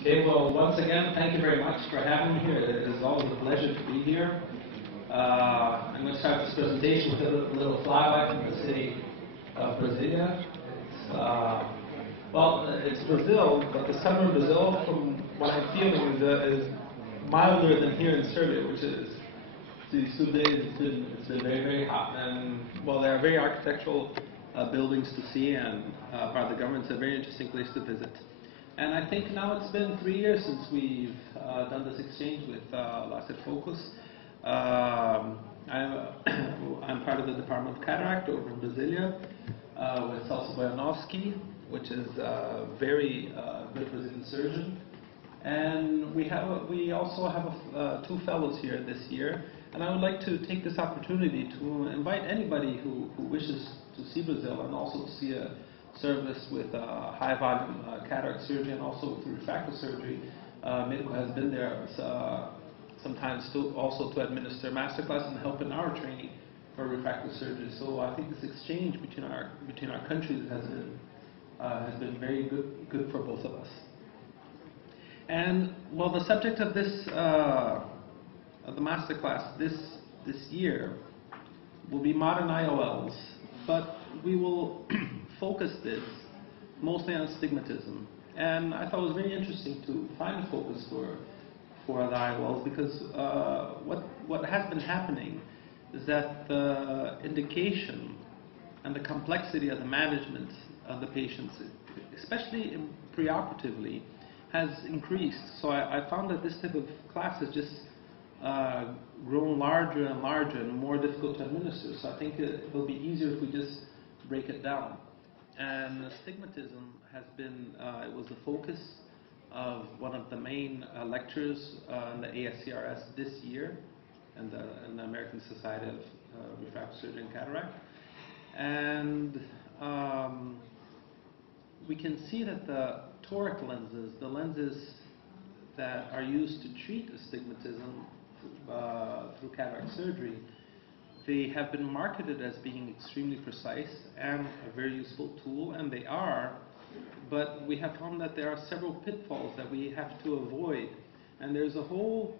Okay, well, once again, thank you very much for having me here. It is always a pleasure to be here. I'm going to start this presentation with a little flyby from the city of Brasilia. It's Brazil, but the summer in Brazil, from what I'm feeling, is milder than here in Serbia, which is, these 2 days it's been very, very hot. And well, there are very architectural buildings to see, and part of the government, it's a very interesting place to visit. And I think now it's been 3 years since we've done this exchange with LaserFocus. I'm part of the Department of Cataract over in Brasilia with Celso Bojanowski, which is a very good Brazilian surgeon. And we also have 2 fellows here this year. And I would like to take this opportunity to invite anybody who wishes to see Brazil and also to see a service with high volume cataract surgery and also with refractive surgery. Medical has been there sometimes also to administer masterclass and help in our training for refractive surgery. So I think this exchange between our countries has been very good for both of us. And well, the subject of this of the masterclass this year will be modern IOLs, but we will focus this mostly on astigmatism. And I thought it was very interesting to find a focus for the IOLs because what has been happening is that the indication and the complexity of the management of the patients, especially preoperatively, has increased. So I found that this type of class has just grown larger and larger and more difficult to administer. So I think it will be easier if we just break it down. And astigmatism has been, it was the focus of one of the main lectures in the ASCRS this year, in the American Society of Refractive Surgery and Cataract. And we can see that the toric lenses, the lenses that are used to treat astigmatism through cataract surgery, they have been marketed as being extremely precise and a very useful tool, and they are, but we have found that there are several pitfalls that we have to avoid. And there's a whole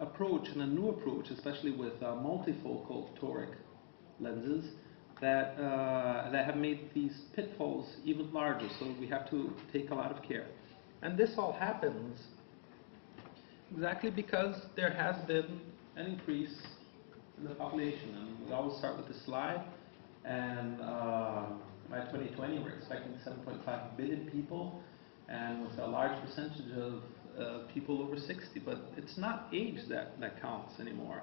approach and a new approach, especially with multifocal toric lenses, that have made these pitfalls even larger. So we have to take a lot of care. And this all happens exactly because there has been an increase in the population. And we always start with this slide. And by 2020, we're expecting 7.5 billion people, and with a large percentage of people over 60. But it's not age that counts anymore.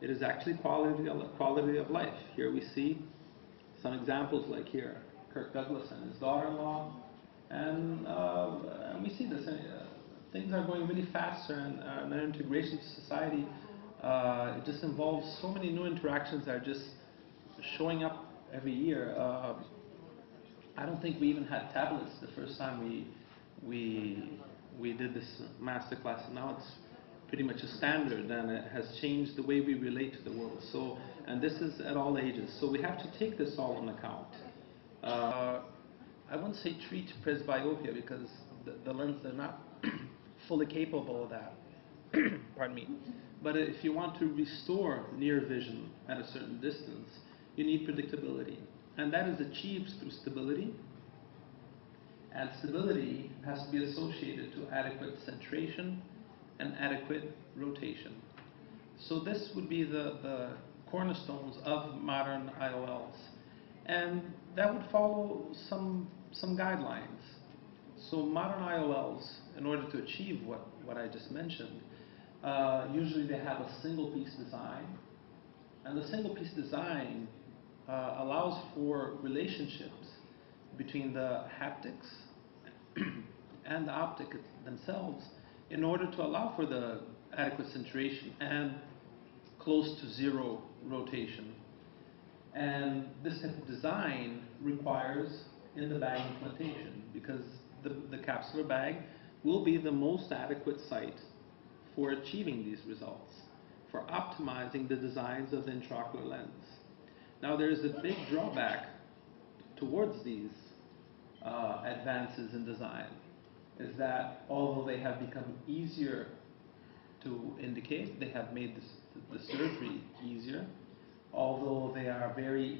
It is actually quality of life. Here we see some examples, like here, Kirk Douglas and his daughter-in-law, and we see this. Things are going really faster, and their integration to society, it just involves so many new interactions that are just showing up every year. I don't think we even had tablets the first time we did this masterclass, and now it's pretty much a standard, and it has changed the way we relate to the world. So, and this is at all ages. So we have to take this all into account. I wouldn't say treat presbyopia because the lens, they're not fully capable of that. Pardon me. But if you want to restore near vision at a certain distance, you need predictability. And that is achieved through stability. And stability has to be associated to adequate centration and adequate rotation. So this would be the cornerstones of modern IOLs. And that would follow some guidelines. So modern IOLs, in order to achieve what I just mentioned, usually they have a single piece design. And the single piece design allows for relationships between the haptics and the optic themselves in order to allow for the adequate centration and close to zero rotation. And this type of design requires in-the-bag implantation because the capsular bag will be the most adequate site for achieving these results, for optimizing the designs of the intraocular lens. Now there is a big drawback towards these advances in design. is that although they have become easier to indicate, they have made the surgery easier. Although they are very,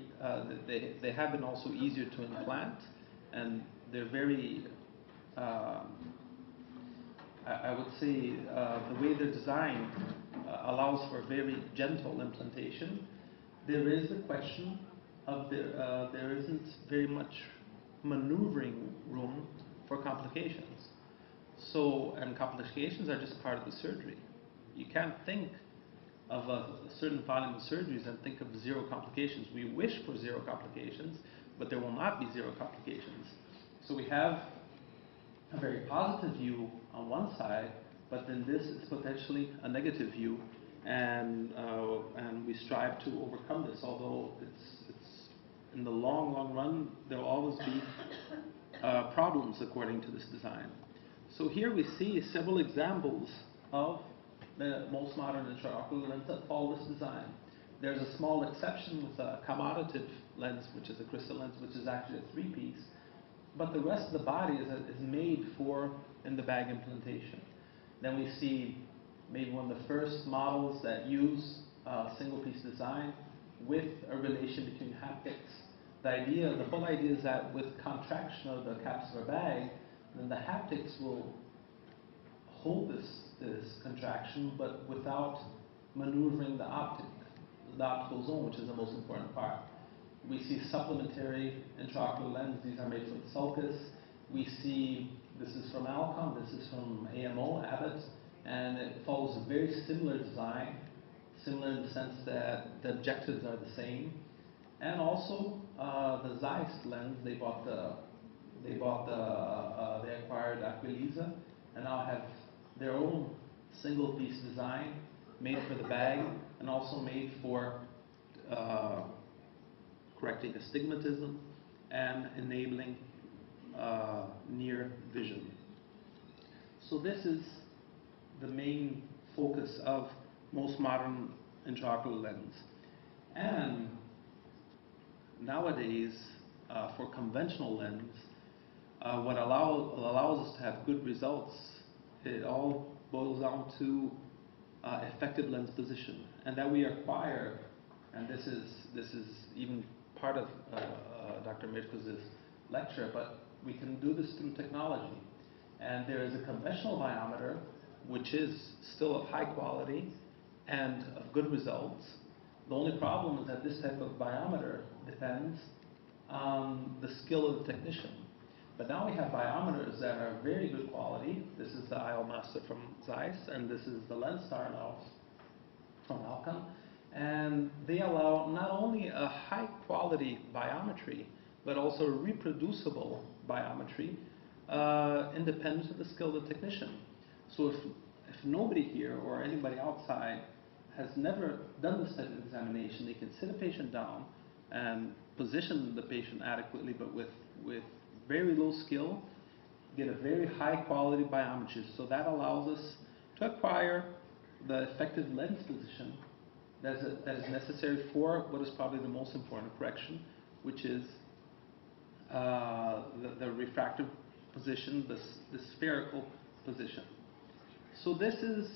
they have been also easier to implant, and they're very, I would say, the way they're designed allows for very gentle implantation. There is the question of there isn't very much maneuvering room for complications. So, and complications are just part of the surgery. You can't think of a certain volume of surgeries and think of zero complications. We wish for zero complications, but there will not be zero complications. So we have a very positive view on one side, but then this is potentially a negative view, and we strive to overcome this. Although it's in the long run, there will always be problems according to this design. So here we see several examples of the most modern intraocular lens that follow this design. There's a small exception with a commutative lens, which is a crystal lens, which is actually a three-piece. But the rest of the body is made for in-the-bag implantation. Then we see maybe one of the first models that use single-piece design with a relation between haptics. The whole idea is that with contraction of the capsular bag, then the haptics will hold this contraction, but without maneuvering the optical zone, which is the most important part. We see supplementary intraocular lens. These are made from sulcus. We see, this is from Alcon, this is from AMO, Abbott, and it follows a very similar design, similar in the sense that the objectives are the same. And also the Zeiss lens, they acquired Aquilisa, and now have their own single-piece design made for the bag and also made for correcting astigmatism and enabling near vision. So this is the main focus of most modern intraocular lens. And nowadays, for conventional lens, what allows us to have good results, it all boils down to effective lens position, and that we acquire. And this is even part of Dr. Mirkoz's lecture, but we can do this through technology. And there is a conventional biometer, which is still of high quality and of good results. The only problem is that this type of biometer depends on the skill of the technician. But now we have biometers that are very good quality. This is the IL Master from Zeiss, and this is the LensStar now from Alcon. And they allow not only a high quality biometry, but also a reproducible biometry independent of the skill of the technician. So if nobody here or anybody outside has never done this type of examination, they can sit a patient down and position the patient adequately, but with very low skill, get a very high quality biometry. So that allows us to acquire the effective lens position that is necessary for what is probably the most important correction, which is the refractive position, the spherical position. So this is,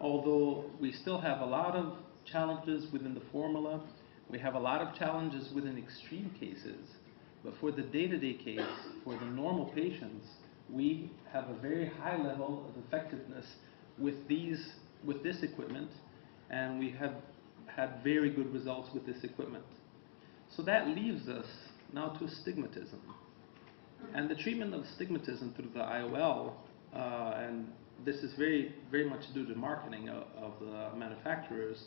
although we still have a lot of challenges within the formula, we have a lot of challenges within extreme cases, but for the day-to-day case, for the normal patients, we have a very high level of effectiveness with this equipment, and we have had very good results with this equipment. So that leaves us now to astigmatism. And the treatment of astigmatism through the IOL, and this is very, very much due to marketing of the manufacturers,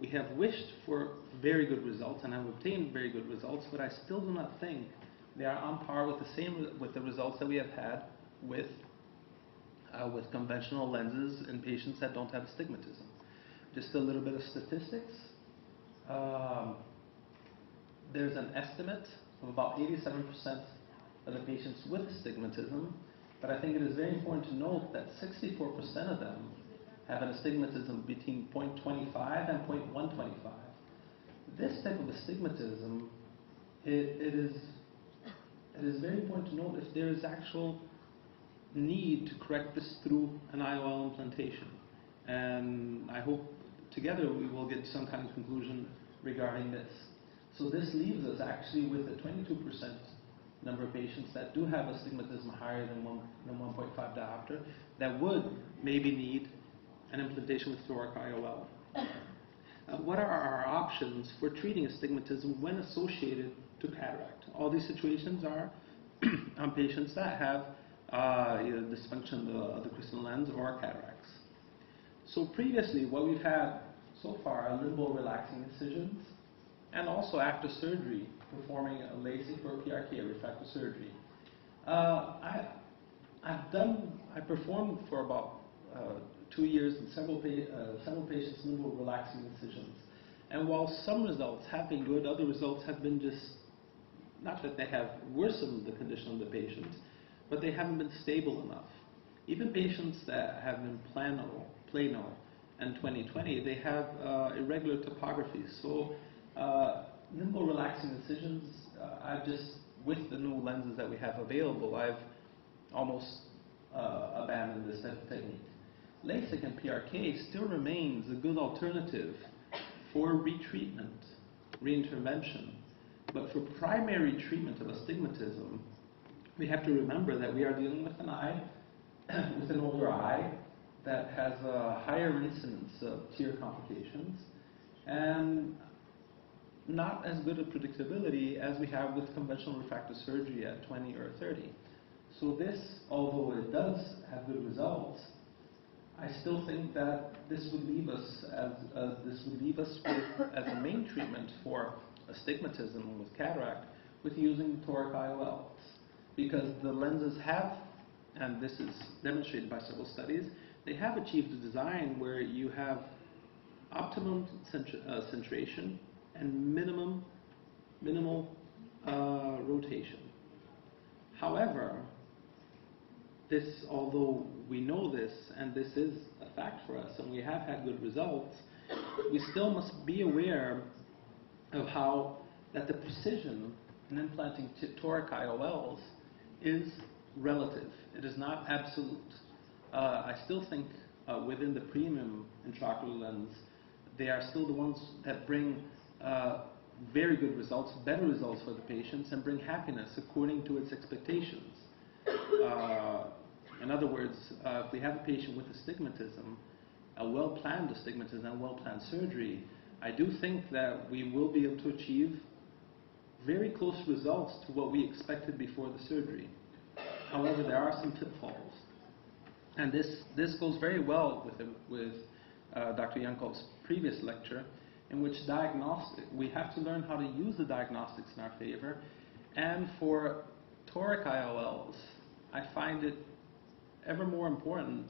we have wished for very good results and have obtained very good results, but I still do not think they are on par with the results that we have had with conventional lenses in patients that don't have astigmatism. Just a little bit of statistics. There's an estimate of about 87% of the patients with astigmatism, but I think it is very important to note that 64% of them have an astigmatism between 0.25 and 0.125. This type of astigmatism, it is very important to note if there is actual need to correct this through an IOL implantation. And I hope together we will get some kind of conclusion regarding this. So this leaves us actually with a 22% number of patients that do have astigmatism higher than 1.5 diopter that would maybe need an implantation with toric IOL. What are our options for treating astigmatism when associated to cataract? All these situations are on patients that have either dysfunction of the crystalline lens or cataracts. So previously, what we've had so far are limbal relaxing incisions, and also after surgery, performing a LASIK or PRK, refractive surgery. I performed for about 2 years in several patients limbal relaxing incisions. And while some results have been good, other results have been just, not that they have worsened the condition of the patient, but they haven't been stable enough. Even patients that have been plano and 20/20, they have irregular topography. So limbal relaxing incisions, I've just, with the new lenses that we have available, I've almost abandoned this type of technique. LASIK and PRK still remains a good alternative for retreatment, reintervention. But for primary treatment of astigmatism, we have to remember that we are dealing with an eye, with an older eye, that has a higher incidence of tear complications, and not as good a predictability as we have with conventional refractive surgery at 20 or 30. So this, although it does have good results, I still think that this would leave us as a main treatment for astigmatism with cataract with using toric IOLs, because the lenses have, and this is demonstrated by several studies, they have achieved a design where you have optimum centration and minimal rotation. However, this, although we know this, and this is a fact for us, and we have had good results, we still must be aware of how that the precision in implanting toric IOLs is relative. It is not absolute. I still think within the premium intraocular lens, they are still the ones that bring very good results, better results for the patients, and bring happiness according to its expectations. In other words, if we have a patient with astigmatism, a well-planned astigmatism and well-planned surgery, I do think that we will be able to achieve very close results to what we expected before the surgery. However, there are some pitfalls. And this goes very well with Dr. Yankov's previous lecture, in which we have to learn how to use the diagnostics in our favor. And for toric IOLs, I find it ever more important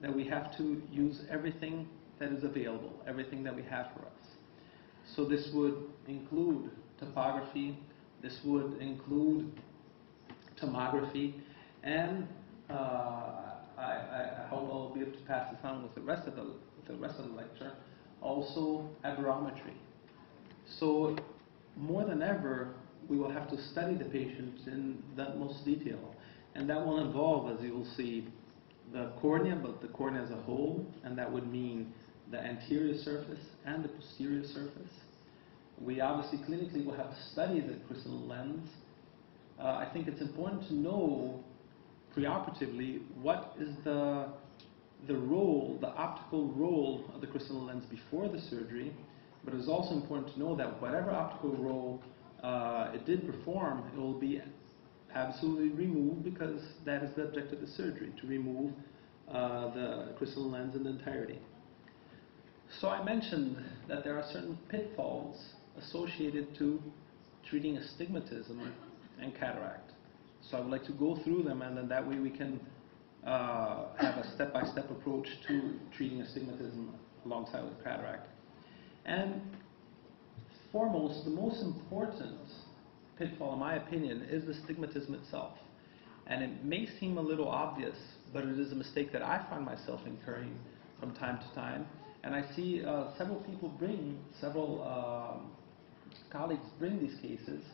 that we have to use everything that is available, everything that we have for us. So this would include topography, this would include tomography, and I hope I'll be able to pass this on with the rest of the lecture, also aberrometry. So more than ever, we will have to study the patient in the utmost detail. And that will involve, as you will see, the cornea, but the cornea as a whole, and that would mean the anterior surface and the posterior surface. We obviously clinically will have to study the crystalline lens. I think it's important to know preoperatively what is the role, the optical role of the crystalline lens before the surgery, but it's also important to know that whatever optical role it did perform, it will be absolutely removed, because that is the objective of the surgery, to remove the crystalline lens in entirety. So I mentioned that there are certain pitfalls associated to treating astigmatism and cataract. So I would like to go through them, and then that way we can have a step-by-step approach to treating astigmatism alongside with cataract. And foremost, the most important pitfall, in my opinion, is the astigmatism itself. And it may seem a little obvious, but it is a mistake that I find myself incurring from time to time. And I see several colleagues bring these cases,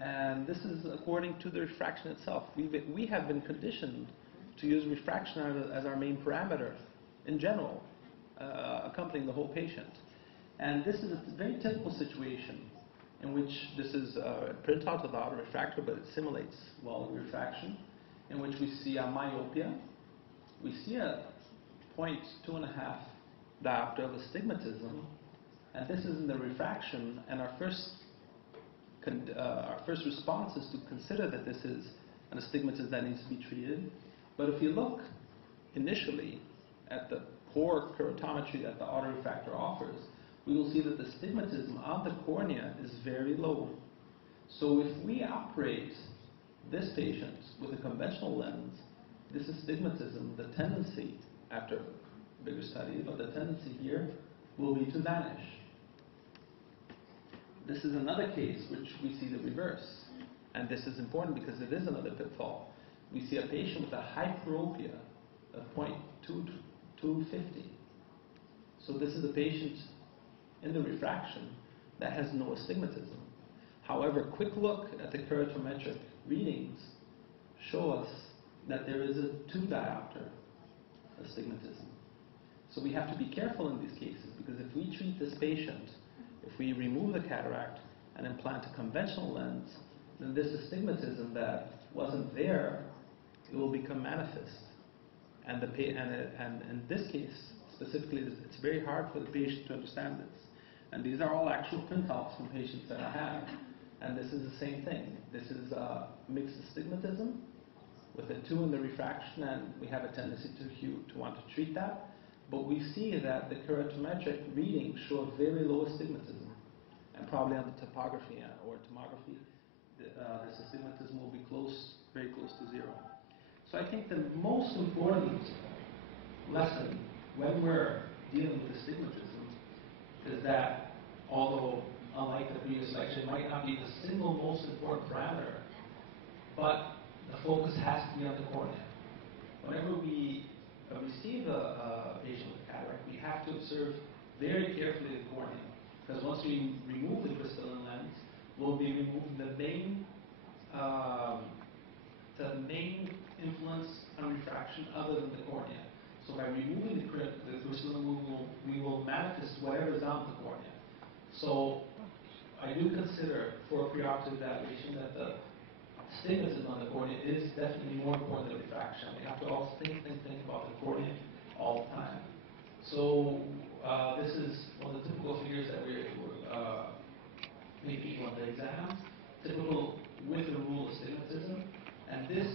and this is according to the refraction itself. We have been conditioned to use refraction as our main parameter in general, accompanying the whole patient. And this is a very typical situation in which this is a printout of the autorefractor, but it simulates well refraction, in which we see a myopia. We see a 2.5 diopter of astigmatism, and this is in the refraction, and our first response is to consider that this is an astigmatism that needs to be treated. But if you look initially at the poor keratometry that the autorefractor offers, we will see that the astigmatism on the cornea is very low. So if we operate this patient with a conventional lens, this astigmatism, the tendency, after bigger study, but the tendency here will be to vanish. This is another case which we see the reverse. And this is important because it is another pitfall. We see a patient with a hyperopia of 0.250. So this is a patient in the refraction that has no astigmatism. However, a quick look at the keratometric readings show us that there is a 2 diopter astigmatism. So we have to be careful in these cases, because if we treat this patient, if we remove the cataract and implant a conventional lens, then this astigmatism that wasn't there, it will become manifest. And in this case, specifically, it's very hard for the patient to understand this. And these are all actual printouts from patients that I have. And this is the same thing. This is mixed astigmatism with a 2 in the refraction, and we have a tendency to want to treat that. But we see that the keratometric readings show a very low astigmatism. And probably on the topography or tomography, this astigmatism will be very close to 0. So I think the most important lesson when we're dealing with astigmatism is that, although unlike the previous lecture, it might not be the single most important parameter, but the focus has to be on the cornea. Whenever we receive a patient with cataract, we have to observe very carefully the cornea, because once we remove the crystalline lens, we'll be removing the main influence on refraction other than the cornea. So by removing the crystalline, we will manifest whatever is on the cornea. So I do consider for a preoperative evaluation that the astigmatism on the cornea is definitely more important than refraction. We have to always think about the cornea all the time. So this is one of the typical figures that we're making on the exam, typical with the rule astigmatism, and this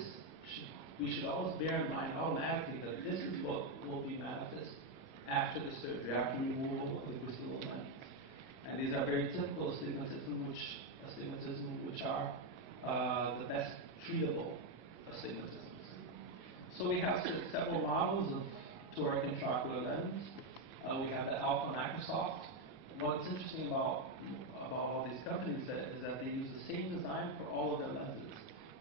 we should always bear in mind automatically that this is what will be manifest after the surgery, after removal of the crystalline lens. And these are very typical astigmatism, which are the best treatable astigmatisms. So we have several models of toric intraocular lens. We have the Alpha and Microsoft. What's interesting about all these companies is that they use the same design for all of their lenses,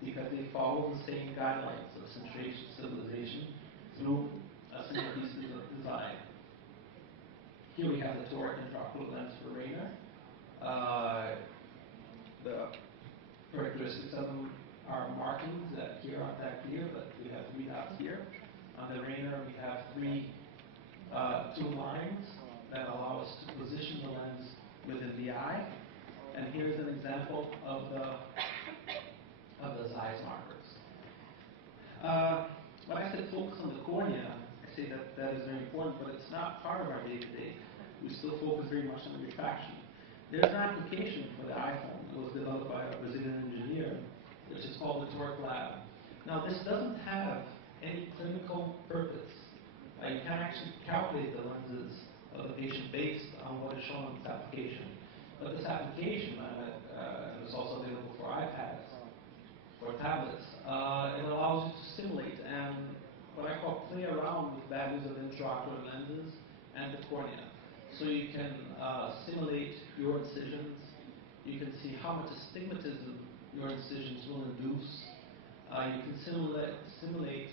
because they follow the same guidelines of centration stabilization through a single piece of design. Here we have the toric intraocular lens for Rayner. The characteristics of them are markings that here aren't that clear, but we have 3 dots here. On the Rayner, we have 2 lines that allow us to position the lens within the eye. And here's an example of the Zeiss markers. When I said focus on the cornea, I say that is very important, but it's not part of our day-to-day. We still focus very much on the refraction. There's an application for the iPhone that was developed by a Brazilian engineer, which is called the Toric Lab. Now, this doesn't have any clinical purpose. You can actually calculate the lenses of the patient based on what is shown on this application. But this application, and it's also available for iPads, for tablets, it allows you to simulate and what I call play around with values of intraocular lenses and the cornea. So you can simulate your incisions. You can see how much astigmatism your incisions will induce. You can simulate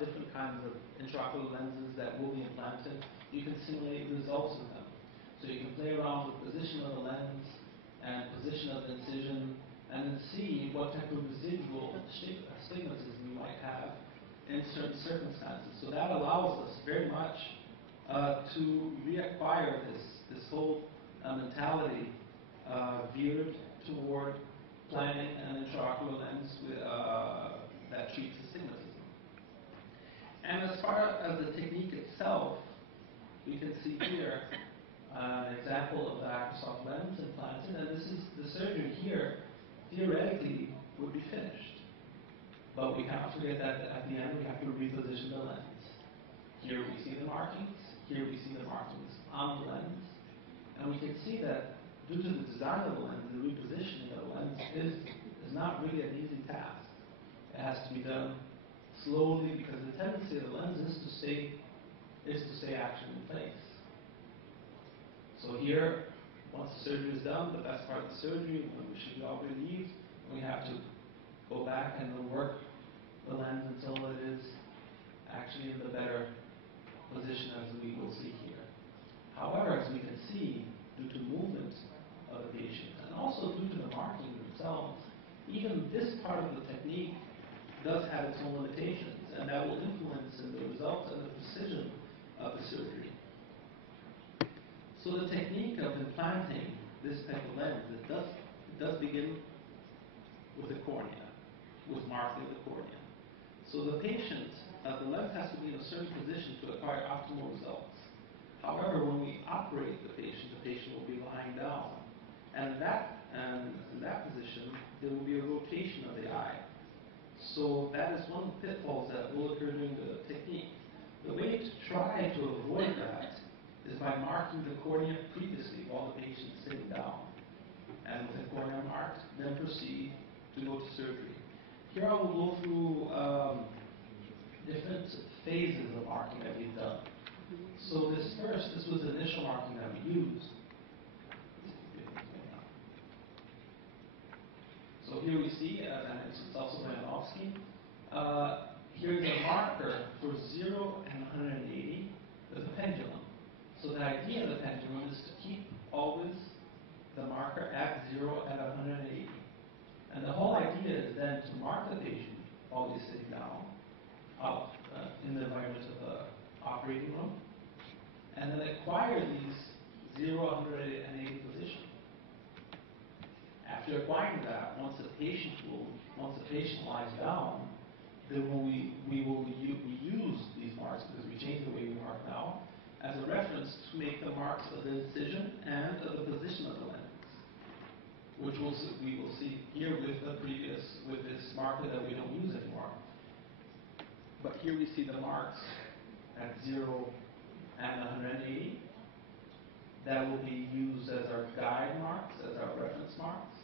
different kinds of intraocular lenses that will be implanted. You can simulate results of them. So you can play around with position of the lens and position of the incision, and then see what type of residual astigmatism you might have in certain circumstances. So that allows us very much to reacquire this whole mentality geared toward planning an intraocular lens that treats astigmatism. And as far as the technique itself, we can see here an example of the acrosoft lens implanted, and this is the surgery here, theoretically, would be finished. But we cannot forget that at the end we have to reposition the lens. Here we see the markings, here we see the markings on the lens, and we can see that due to the design of the lens, the repositioning of the lens is not really an easy task. It has to be done slowly because the tendency of the lens is to stay actually in place. So here, once the surgery is done, the best part of the surgery, when we should be all relieved, we have to go back and work the lens until it is actually in the better position as we will see here. However, as we can see, due to movement of the patient and also due to the markings themselves, even this part of the technique does have its own limitations, and that will influence in the result and the precision of the surgery. So the technique of implanting this type of lens, it does begin with the cornea, with marking of the cornea. So the patient, the lens has to be in a certain position to acquire optimal results. However, when we operate the patient will be lying down, and in that position, there will be a rotation of the eye. So that is one of the pitfalls that will occur during the technique. The way to try to avoid that is by marking the cornea previously while the patient is sitting down. And with the cornea marked, then proceed to go to surgery. Here I will go through different phases of marking that we've done. So this was the initial marking that we used. So here we see, and it's also Mayanovsky, here's a marker for 0 and 180 with a pendulum. So the idea of the pendulum is to keep always the marker at 0 and 180. And the whole idea is then to mark the patient while he's sitting down in the environment of the operating room, and then acquire these 0, 180 positions. After acquiring that, once the patient lies down, then we will reuse these marks, because we changed the way we mark now, as a reference to make the marks of the incision and of the position of the lens, which we will see here with this marker that we don't use anymore. But here we see the marks at 0 and 180. That will be used as our guide marks, as our reference marks.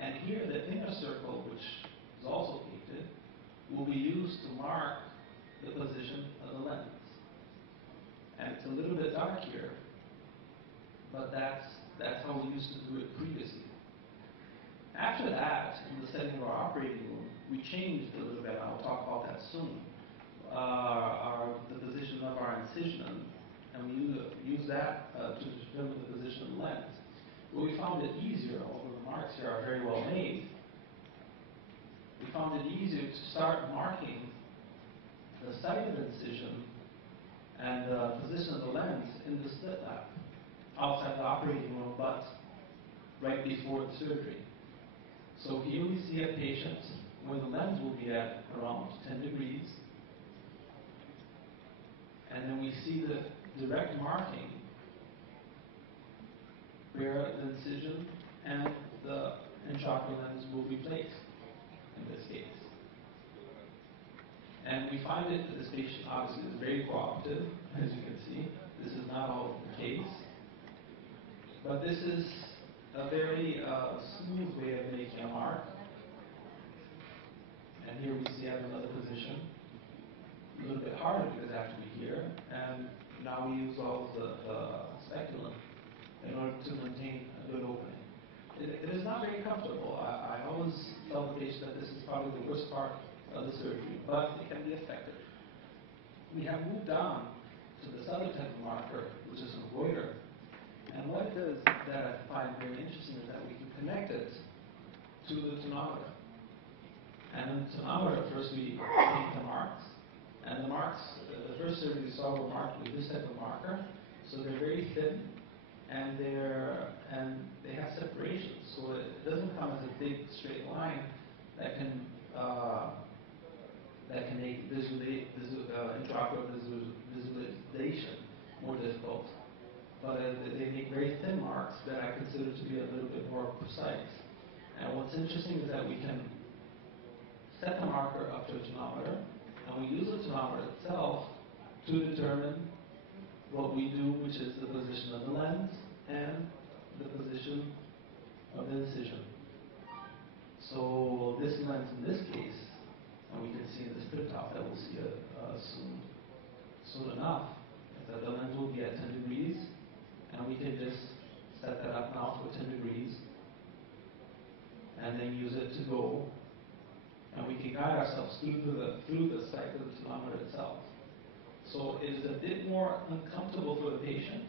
And here the inner circle, which is also painted, will be used to mark the position of the lens. And it's a little bit dark here, but that's how we used to do it previously. After that, in the setting of our operating room, we changed a little bit. I'll talk about that soon. The position of our incision, and we use that to determine the position of the lens. Well, we found it easier, although the marks here are very well made, we found it easier to start marking the site of incision and the position of the lens in the slit lap outside the operating room, but right before the surgery. So here we see a patient where the lens will be at around 10 degrees, and then we see the direct marking where the incision and the intraocular lens will be placed in this case. And we find that this patient obviously is very cooperative, as you can see. This is not always the case, but this is a very smooth way of making a mark. And here we see I have another position. A little bit harder because I have to be here, and now we use all the speculum in order to maintain a good opening. It is not very comfortable. I always tell the patient that this is probably the worst part of the surgery, but it can be effective. We have moved on to this other type of marker, which is a goiter. And what it does that I find very interesting is that we can connect it to the tonometer. And in the tonometer, first we take the marks, And the marks, the first surgery we saw were marked with this type of marker. So they're very thin, and they have separation. So it doesn't come as a big straight line that can make intraocular visualization more difficult. But they make very thin marks that I consider to be a little bit more precise. And what's interesting is that we can set the marker up to a tonometer, and we use the tonometer itself to determine what we do, which is the position of the lens and the position of the incision. So this lens in this case, and we can see in this printout that we'll see soon enough, is that the lens will be at 10 degrees, and we can just set that up now for 10 degrees, and then use it to go, and we can guide ourselves through the site of the tonometer itself. So it is a bit more uncomfortable for the patient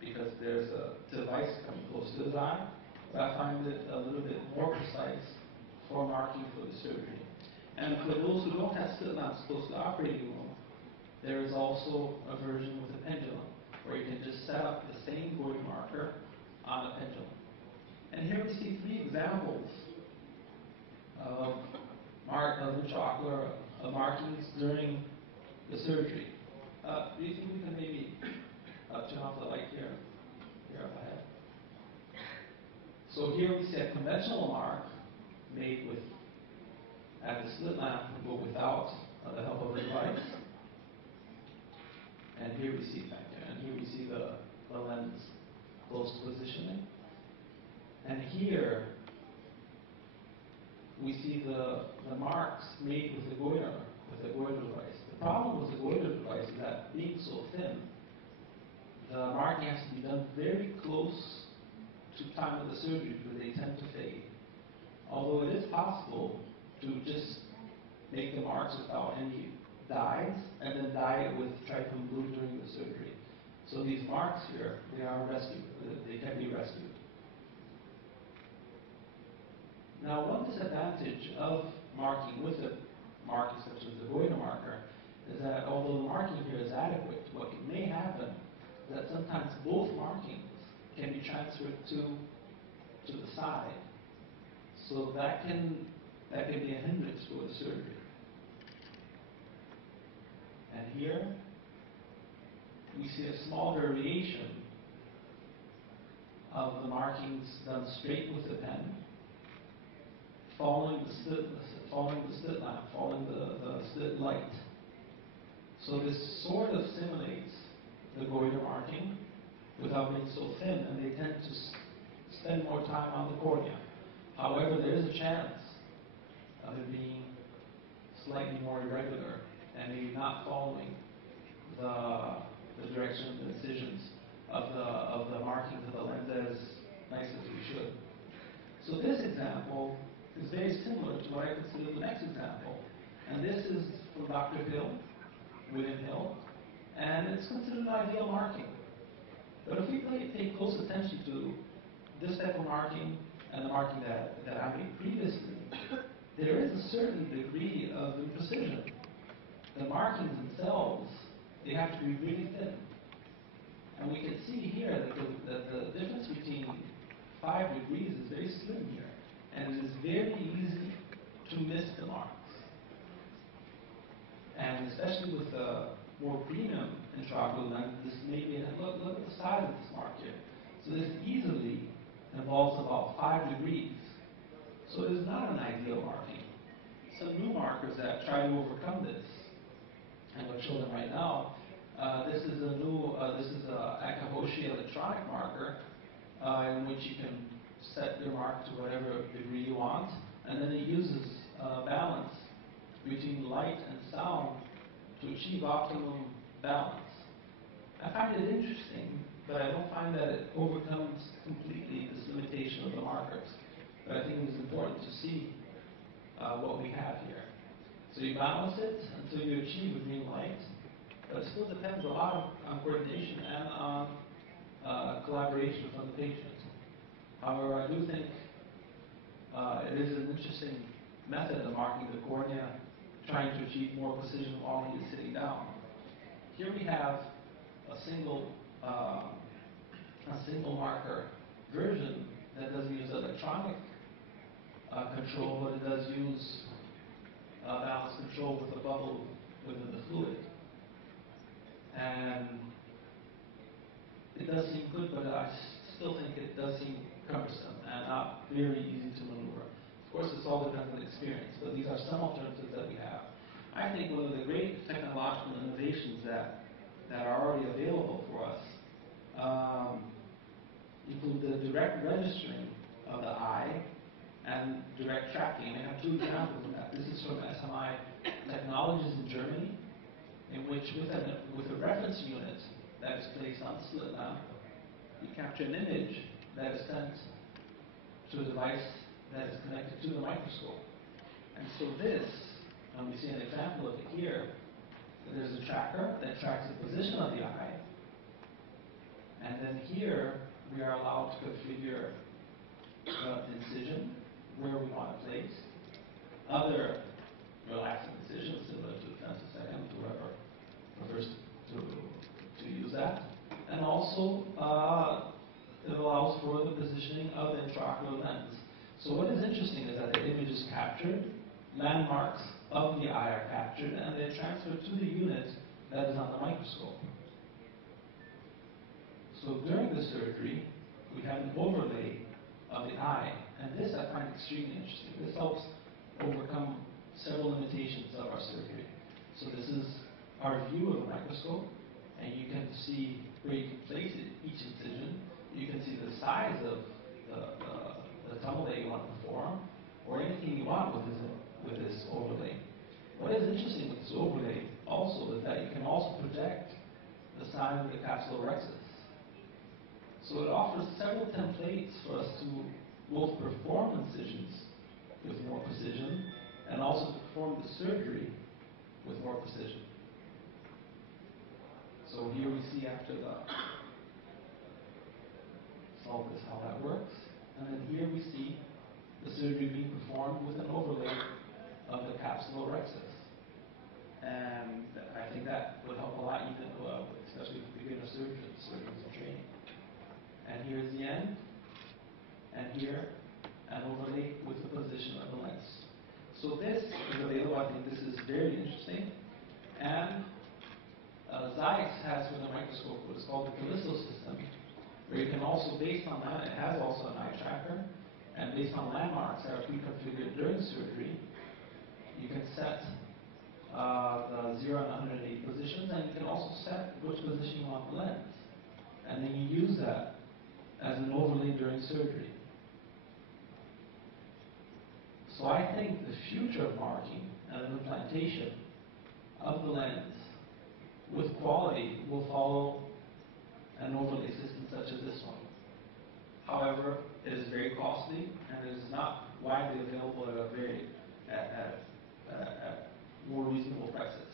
because there's a device coming close to his eye, but I find it a little bit more precise for marking for the surgery. And for those who don't have slit lamps close to the operating room, there is also a version with a pendulum where you can just set up the same goiter marker on a pendulum. And here we see 3 examples of intraocular markings during the surgery. Do you think we can maybe turn off the light here up ahead? So here we see a conventional mark made at the slit lamp, but without the help of the device. And here we see the lens close positioning. And here we see the marks made with the goiter device. The problem with the goiter device is that being so thin, the marking has to be done very close to the time of the surgery because they tend to fade. Although it is possible to just make the marks without any dyes and then dye it with trichome blue during the surgery. So these marks here, they are rescued. They can be rescued. Now, one disadvantage of marking with a marker such as the goiter marker is that although the marking here is adequate, what may happen is that sometimes both markings can be transferred to the side. So that can be a hindrance for the surgery. And here we see a small variation of the markings done straight with the pen, following the slit lamp, following the slit light. So this sort of simulates the goiter marking without being so thin, and they tend to spend more time on the cornea. However, there is a chance of it being slightly more irregular and maybe not following the direction of the incisions of the markings of the lens as nice as we should. So this example is very similar to what I consider the next example. And this is from Dr. Hill, William Hill, and it's considered an ideal marking. But if we pay close attention to this type of marking and the marking that I made previously, there is a certain degree of imprecision. The markings themselves, they have to be really thin. And we can see here that the difference between 5 degrees is very slim here. And it is very easy to miss the marks. And especially with the more premium intraocular lens, this may be, look at the size of this mark here. So this easily involves about 5 degrees. So it is not an ideal marking. Some new markers that try to overcome this, and we'll show them right now. This is a Akahoshi electronic marker in which you can set your mark to whatever degree you want, and then it uses balance between light and sound to achieve optimum balance. I find it interesting, but I don't find that it overcomes completely this limitation of the markers. But I think it is important to see what we have here. So you balance it until you achieve a green light, but it still depends a lot on coordination and on collaboration from the patient. However, I do think it is an interesting method of marking the cornea, trying to achieve more precision while he is sitting down. Here we have a single marker version that doesn't use electronic control, but it does use balance control with a bubble within the fluid. And it does seem good, but I still think it does seem cumbersome and not very easy to maneuver. Of course, it's all depends on experience, but these are some alternatives that we have. I think one of the great technological innovations that are already available for us include the direct registering of the eye and direct tracking. We have two examples of that. This is from SMI Technologies in Germany, in which with a reference unit that is placed on the slit lamp, you capture an image that is sent to a device that is connected to the microscope. And so this, and we see an example of it here, there's a tracker that tracks the position of the eye, and then here we are allowed to configure the incision where we want it placed, other relaxing incisions similar to the femtosecond, whoever prefers to use that, and also it allows for the positioning of the intraocular lens. So what is interesting is that the image is captured, landmarks of the eye are captured, and they're transferred to the unit that is on the microscope. So during the surgery, we have an overlay of the eye, and this I find extremely interesting. This helps overcome several limitations of our surgery. So this is our view of the microscope, and you can see where you can place each incision. You can see the size of the tunnel that you want to perform, or anything you want with this overlay. What is interesting with this overlay also is that you can also project the size of the capsulorhexis. So it offers several templates for us to both perform incisions with more precision and also to perform the surgery with more precision. So here we see after solve this how that works. And then here we see the surgery being performed with an overlay of the capsulorhexis. And I think that would help a lot, even especially for beginner surgeons in training. And here's the end, and here an overlay with the position of the lens. So this is available. I think this is very interesting. And Zeiss has with a microscope what is called the Callisto system, where you can also, based on that, it has also an eye tracker, and based on landmarks that are pre-configured during surgery, you can set the 0 and 180 positions, and you can also set which position you want the lens. And then you use that as an overlay during surgery. So I think the future of marking and implantation of the lens with quality will follow an overlay system such as this one. However, it is very costly and it is not widely available at more reasonable prices.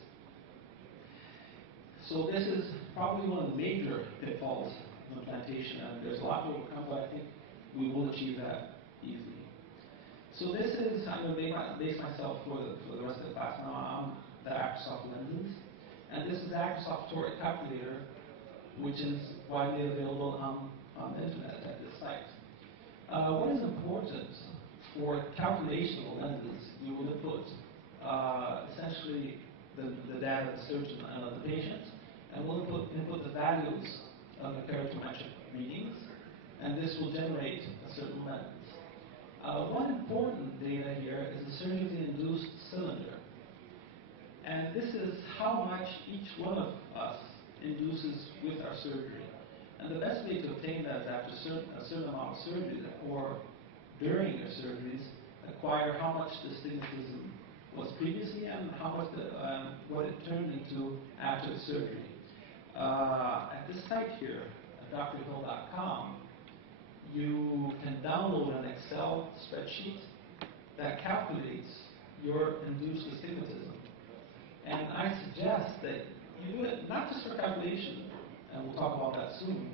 So this is probably one of the major pitfalls of implantation, and there's a lot to overcome, but I think we will achieve that easily. So this is, I'm going to base myself for the rest of the class now on the Acrosoft lenses. And this is the Acrosoft Toric calculator, which is widely available on the internet at this site. What is important for calculation of lenses, you will input essentially the data of the surgeon and of the patient, and we'll input the values of the keratometric readings, and this will generate a certain lens. One important data here is the surgically induced cylinder. And this is how much each one of us induces with our surgery. And the best way to obtain that is after a certain amount of surgery or during your surgeries, acquire how much the astigmatism was previously and how much what it turned into after the surgery. At this site here, at drhill.com, you can download an Excel spreadsheet that calculates your induced astigmatism. And I suggest that you do it not just for calculation, and we'll talk about that soon,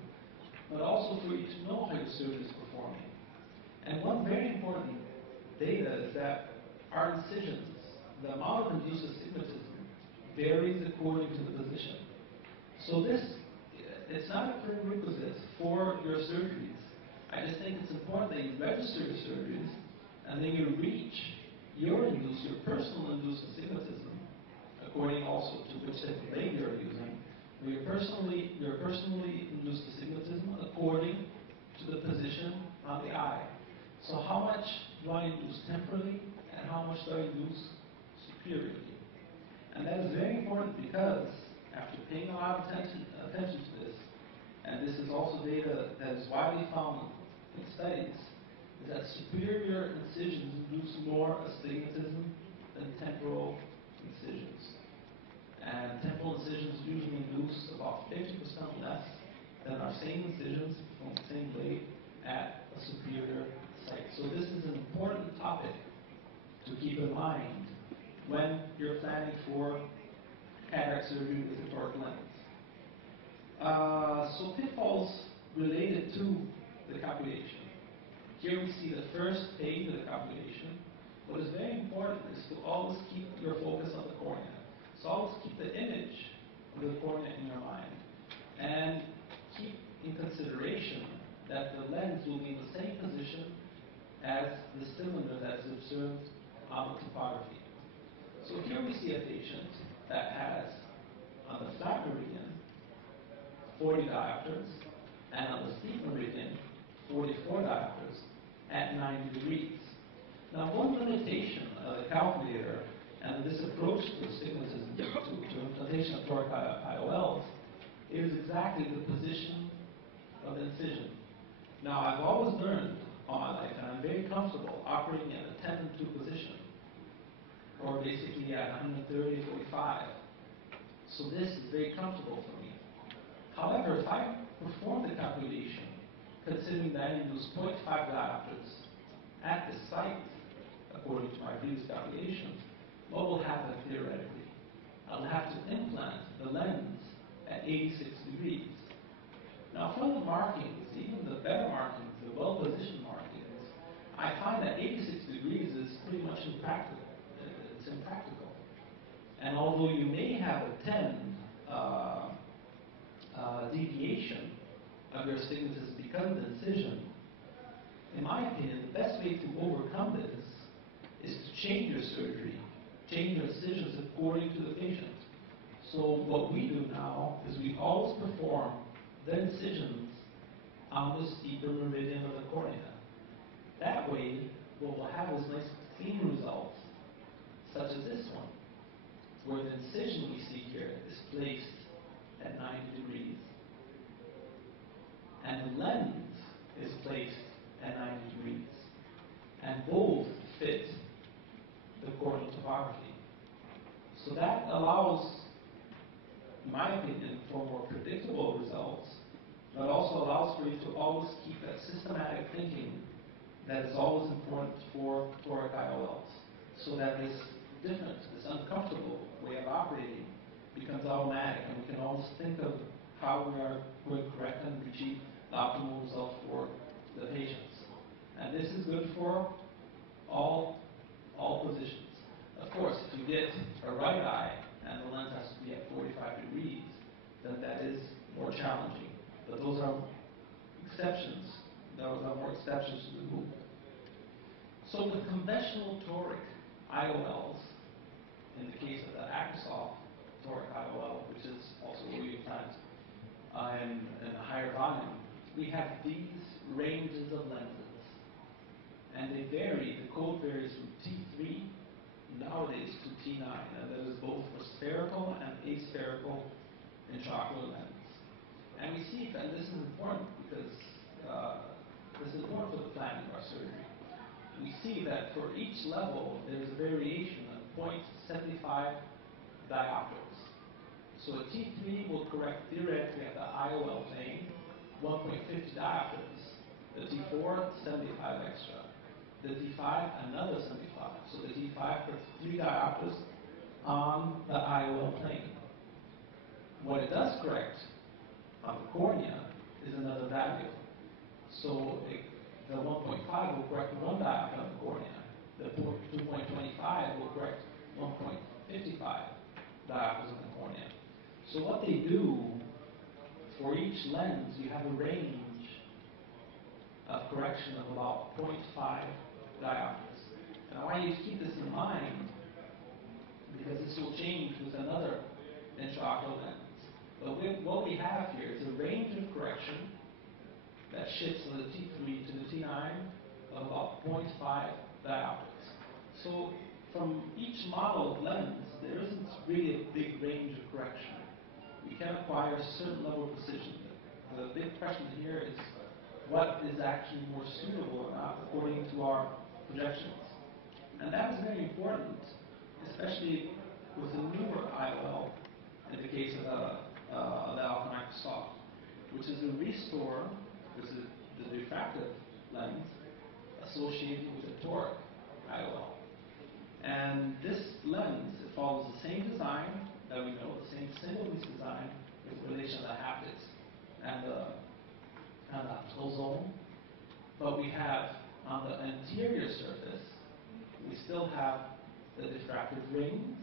but also for you to know how your surgery is performing. And one very important data is that our incisions the amount of induced astigmatism varies according to the position. So this, it's not a prerequisite for your surgeries. I just think it's important that you register your surgeries and then you reach your personal induced astigmatism, according also to which type of leg you're using, your personally induced astigmatism according to the position on the eye. So how much do I induce temporally and how much do I induce superiorly? And that is very important because after paying a lot of attention to this, and this is also data that is widely found in studies, is that superior incisions induce more astigmatism than temporal incisions. And temporal incisions usually induce about 50% less than our same incisions from the same leg at a superior site. So this is an important topic to keep in mind when you're planning for cataract surgery with a toric lens. So pitfalls related to the copulation. Here we see the first phase of the copulation. What is very important is to always keep your focus on the cornea. So always keep the image of the cornea in your mind. And keep in consideration that the lens will be in the same position as the cylinder that's observed on the topography. So here we see a patient that has, on the flat meridian, 40 diopters, and on the steep meridian, 44 diopters at 90 degrees. Now, one limitation of the calculator and this approach to astigmatism, to implantation of toric IOLs, is exactly the position of the incision. Now, I've always learned all my life, and I'm very comfortable operating at a 10 and 2 position, or basically at 130, 45. So this is very comfortable for me. However, if I perform the calculation, considering that I use 0.5 diopters at the site, according to my previous calculations, what will happen theoretically? I'll have to implant the lens at 86 degrees. Now, from the markings, even the better markings, the well-positioned markings, I find that 86 degrees is pretty much impractical. It's impractical. And although you may have a 10 deviation of your astigmatism because of the incision, in my opinion, the best way to overcome this is to change your surgery, change your incisions according to the patient. So what we do now is we always perform the incisions on the steeper meridian of the cornea. That way, what we'll have is nice clean results, such as this one, where the incision we see here is placed at 90 degrees, and the lens is placed at 90 degrees, and both fit the corneal topography. So that allows, in my opinion, for more predictable results, but also allows for you to always keep that systematic thinking that is always important for toric IOLs, so that this different, this uncomfortable way of operating becomes automatic, and we can always think of how we are going to correct and achieve the optimal result for the patients. And this is good for all positions. Of course, if you get a right eye and the lens has to be at 45 degrees, then that is more challenging. But those are exceptions. Those are more exceptions to the rule. So with conventional toric IOLs, in the case of the Acrosoft toric IOL, which is also where we implant in a higher volume, we have these ranges of lenses. And they vary, the code varies from T3 nowadays to T9, and that is both for spherical and aspherical intraocular lens. And we see that this is important because this is important for the planning of our surgery. We see that for each level, there's a variation of 0.75 diopters. So a T3 will correct theoretically at the IOL plane 1.50 diopters. The T4, 75 extra. The D5, another 75. So the D5 corrects 3 diopters on the IOL plane. What it does correct on the cornea is another value. So the 1.5 will correct 1 diopter on the cornea. The 2.25 will correct 1.5 diopters of the cornea. So what they do, for each lens, you have a range of correction of about 0.5 diopters. And I want you to keep this in mind because this will change with another intraocular lens. But what we have here is a range of correction that shifts from the T3 to the T9 of about 0.5 diopters. So from each model of lens, there isn't really a big range of correction. We can acquire a certain level of precision. The big question here is what is actually more suitable or not according to our projections. And that is very important, especially with the newer IOL in the case of the alpha microsoft, which is a restore, which is the diffractive lens associated with a toric IOL. And this lens, it follows the same design that we know, the same single-piece design with relation to the haptics and the optical zone. But we have on the anterior surface, we still have the diffractive rings,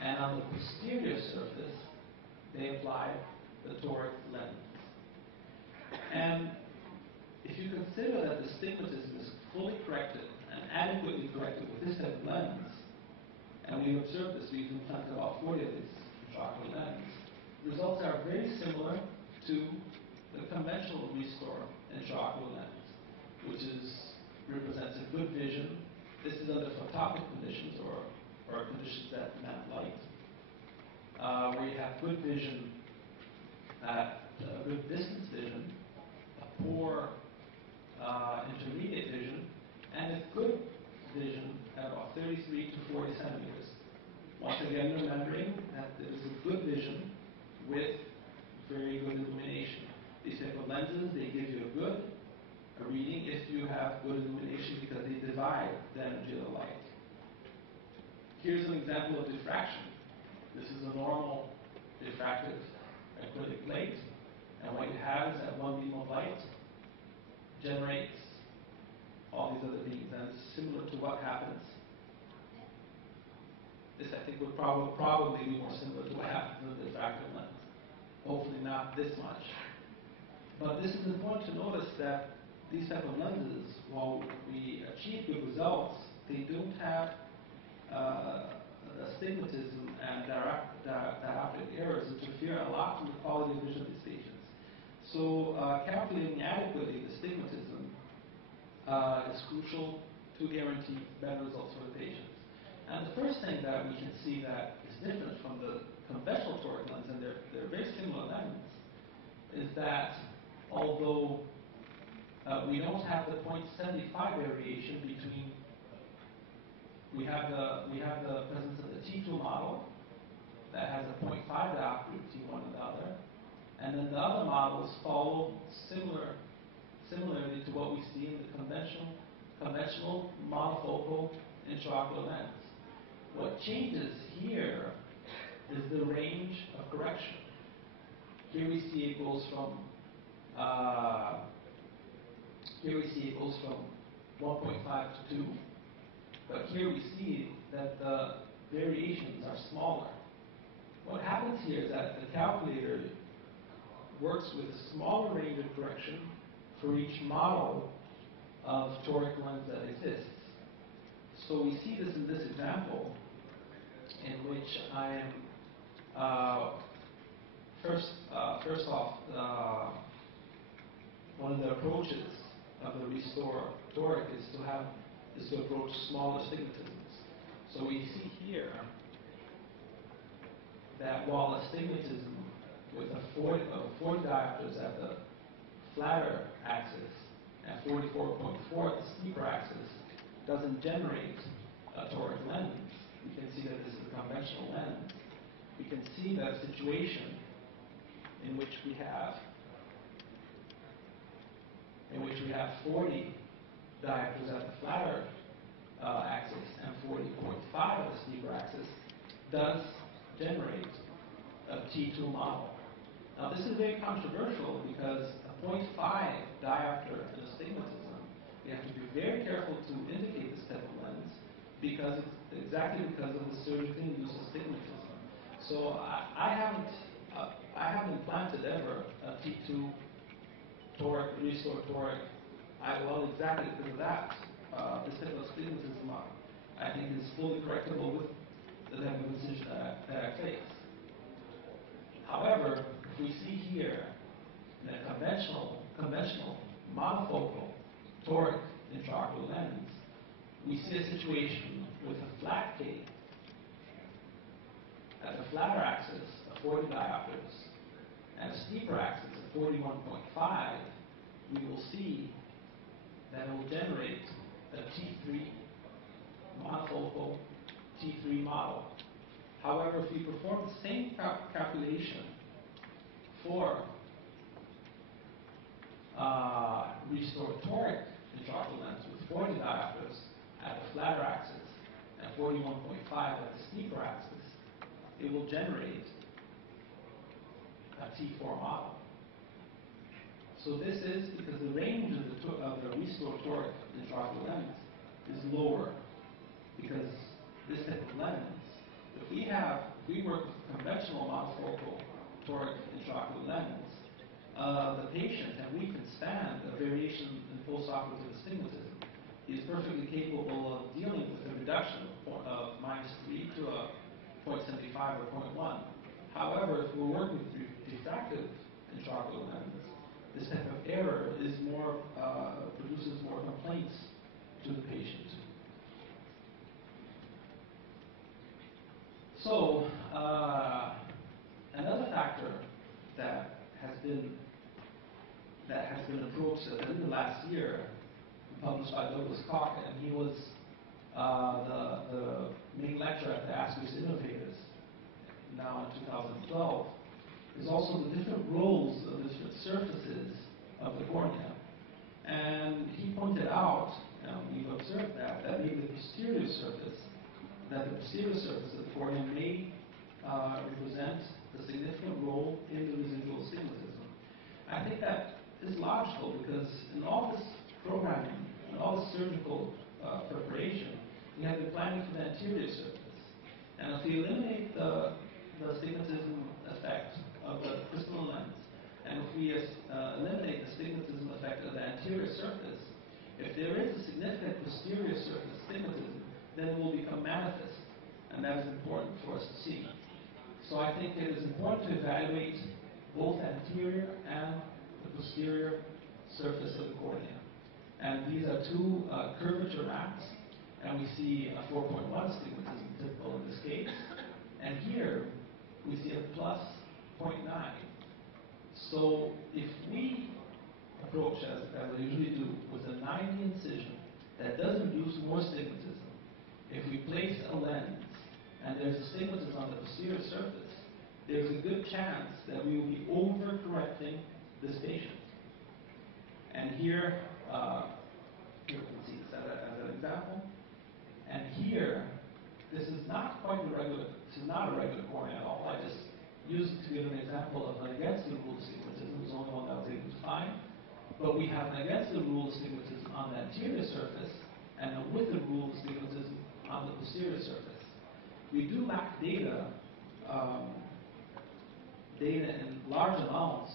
and on the posterior surface, they apply the toric lens. And if you consider that the stigmatism is fully corrected and adequately corrected with this type of lens, and we observed this, we've implanted about 40 of these intraocular lenses, results are very similar to the conventional restore intraocular lens, which represents a good vision. This is under photopic conditions or conditions that demand light, where you have good vision at good distance vision, a poor intermediate vision, and a good vision at about 33 to 40 centimeters. Once again, remembering that there is a good vision with very good illumination. These type of lenses, they give you a reading if you have good illumination because they divide the energy of the light. Here's an example of diffraction. This is a normal diffractive acrylic plate, and what you have is that one beam of light generates all these other beams, and it's similar to what happens. This, I think, would probably be more similar to what happens in the diffractive lens. Hopefully not this much. But this is important to notice that these type of lenses, while we achieve good results, they don't have astigmatism and dioptric errors interfere a lot with the quality of vision of these patients. So calculating adequately the astigmatism is crucial to guarantee better results for the patients. And the first thing that we can see that is different from the conventional toric lens, and they're very similar lenses, is that although we don't have the 0.75 variation between, we have the presence of the T2 model that has a 0.5 diopter between one and the other, and then the other models follow similarly to what we see in the conventional monofocal intraocular lens. What changes here is the range of correction. Here we see it goes from 1.5 to 2, but here we see that the variations are smaller. What happens here is that the calculator works with a smaller range of correction for each model of toric lens that exists. So we see this in this example, in which I am first off, one of the approaches of the restore toric is to approach smaller astigmatisms. So we see here that while astigmatism with a 40 diopters at the flatter axis and 44.4 at the steeper axis doesn't generate a toric lens, we can see that this is a conventional lens. We can see that situation in which we have 40 diopters at the flatter axis and 40.5 at the steeper axis does generate a T2 model. Now this is very controversial because a 0.5 diopter in astigmatism, we have to be very careful to indicate this type of lens because it's exactly because of the surgically induced astigmatism. So I haven't implanted ever a T2 toric, restore toric. Well, exactly because of that. This type of astigmatism, I think, is fully correctable with the type of incision that I face. However, if we see here in a conventional monofocal toric intraocular lens, we see a situation with a flat cave at the flatter axis of 40 diopters and a steeper axis of 41.5. We will see that it will generate a T3 monofocal T3 model. However, if we perform the same calculation for restored toric intraocular lens with 40 diopters at the flatter axis and 41.5 at the steeper axis, it will generate a T4 model. So this is because the range of the restored toric intraocular lens is lower, because this type of lens, if we work with conventional monofocal toric intraocular lens, the patient, and we can stand a variation in postoperative astigmatism, is perfectly capable of dealing with a reduction of -3 to a 0.75 or 0.1. However, if we're working with diffractive intraocular lens, this type of error is produces more complaints to the patient. So, another factor that has been approached in the last year, published by Douglas Koch, and he was the main lecturer at the Ascus Innovators now in 2012, is also the different roles of the different surfaces of the cornea. And he pointed out, and we've observed that maybe the posterior surface of the cornea may represent a significant role in the residual astigmatism. I think that is logical, because in all this programming, in all this surgical preparation, we have been planning for the anterior surface. And if we eliminate the astigmatism effect of the crystalline lens, and if we eliminate the astigmatism effect of the anterior surface, if there is a significant posterior surface astigmatism, then it will become manifest, and that is important for us to see. So I think it is important to evaluate both anterior and the posterior surface of the cornea. And these are two curvature maps, and we see a 4.1 astigmatism typical in this case. And here we see a plus 0.9. So if we approach, as I usually do, with a 90 incision that does reduce more astigmatism, if we place a lens and there's astigmatism on the posterior surface, there's a good chance that we will be overcorrecting this patient. And here you can see this as an example. And here, this is not quite a regular. This is not a regular cornea at all. I just used it to give an example of an against the rule astigmatism. It was the only one that I was able to find. But we have an against the rule astigmatism on the anterior surface and a with the rule astigmatism on the posterior surface. We do lack data in large amounts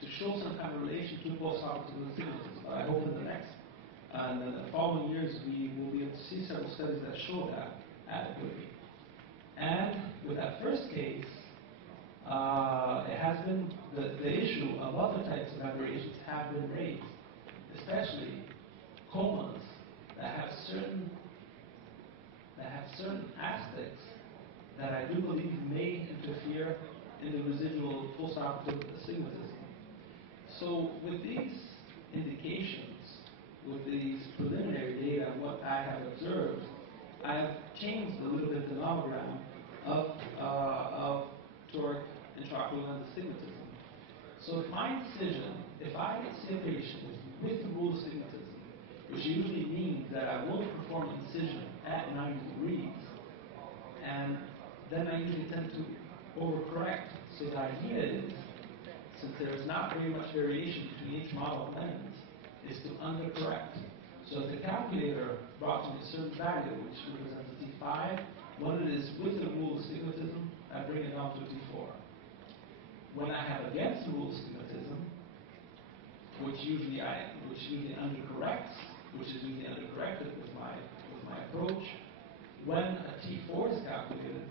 to show some kind of relation to postoperative astigmatism. But I hope in the next and in the following years we will be able to see several studies that show that adequately. And with that first case, it has been the issue of other types of aberrations have been raised, especially comas that have certain aspects that I do believe may interfere in the residual postoperative astigmatism. So with these indications, with these preliminary data and what I have observed, I have changed a little bit the nomogram of toric intraocular lens astigmatism. So if my incision, if I see a patient with the rule astigmatism, which usually means that I will perform incision at 90 degrees, and then I usually tend to overcorrect. So the idea is, since there is not very much variation between each model of lens, is to undercorrect. So if the calculator brought me a certain value, which represents a T5, when it is with the rule of astigmatism, I bring it down to a T4. When I have against the rule astigmatism, which usually undercorrected with my approach, when a T4 is calculated,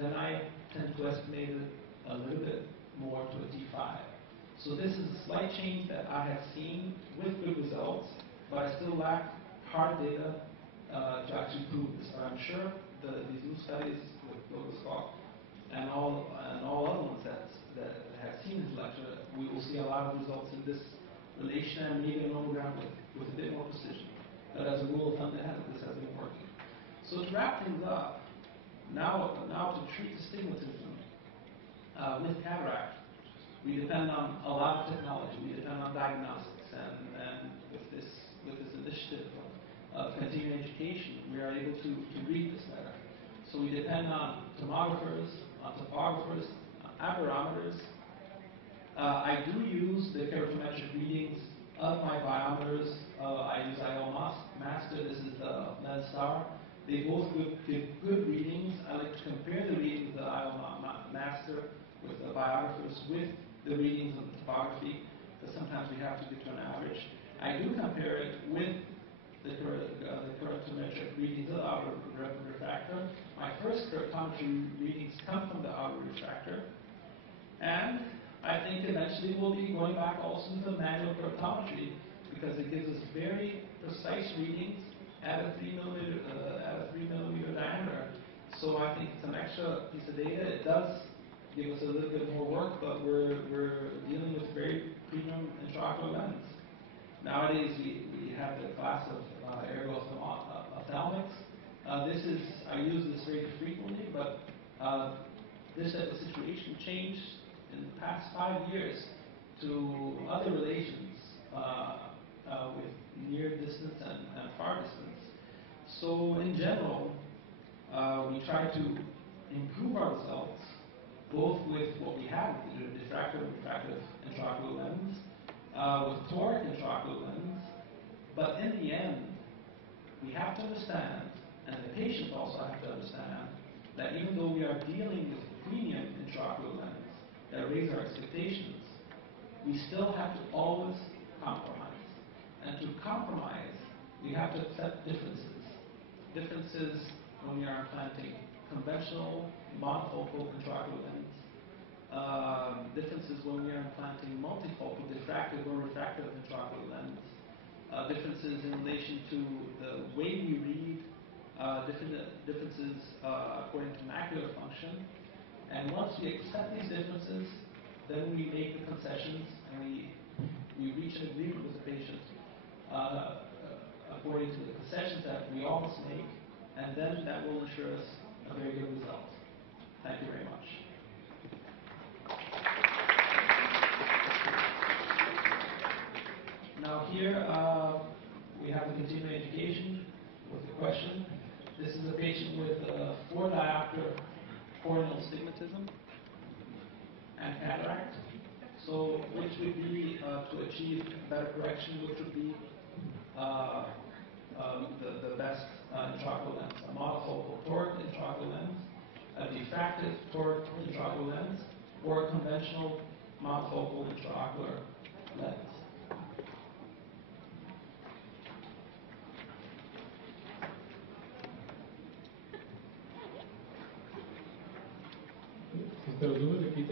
then I tend to estimate it a little bit more to a T5. So this is a slight change that I have seen with good results, but I still lack hard data to actually prove this. But I'm sure these new studies with Douglas Koch and all other ones that have seen his lecture, we will see a lot of results in this relation and maybe a nomogram with a bit more precision. But as a rule of thumb, this has been working. So to wrap things up, now to treat astigmatism with cataract, we depend on a lot of technology. We depend on diagnostics, and with this initiative of continuing education, we are able to read this better. So we depend on tomographers, on topographers, on aberrometers. I do use the keratometric readings of my biometers. I use IO Master. This is the Lens Star. They both give good readings. I like to compare the readings of the IO Master with the biographers with the readings of the topography, because sometimes we have to get to an average. I do compare it with the keratometric readings of the outer refractor. My first keratometry readings come from the outer refractor, and I think eventually we'll be going back also to the manual keratometry, because it gives us very precise readings at a 3 millimeter diameter. So I think it's an extra piece of data. It does give us a little bit more work, but we're dealing with very premium intraocular lens. Nowadays we have the class of ergo-ophthalmics. I use this very frequently, but this type of situation changed in the past 5 years to other relations with near distance and far distance. So in general, we try to improve our results, both with what we have, the diffractive and refractive intraocular lens, with toric intraocular lens, but in the end, we have to understand, and the patient also have to understand, that even though we are dealing with premium intraocular lens that raise our expectations, we still have to always compromise. And to compromise, we have to accept differences. Differences when we are implanting conventional monofocal intraocular lens, differences when we are implanting multifocal diffractive or refractive intraocular lens, differences in relation to the way we read, differences according to macular function. And once we accept these differences, then we make the concessions and we reach an agreement with the patient according to the concessions that we all must make, and then that will ensure us a very good result. Thank you very much. Now here we have the continuing education with the question. This is a patient with 4 diopter corneal astigmatism and cataract. So which would be to achieve better correction, which would be the best intraocular lens, a monofocal toric intraocular lens, a diffractive toric intraocular lens, or a conventional monofocal intraocular lens. Sister, duas aqui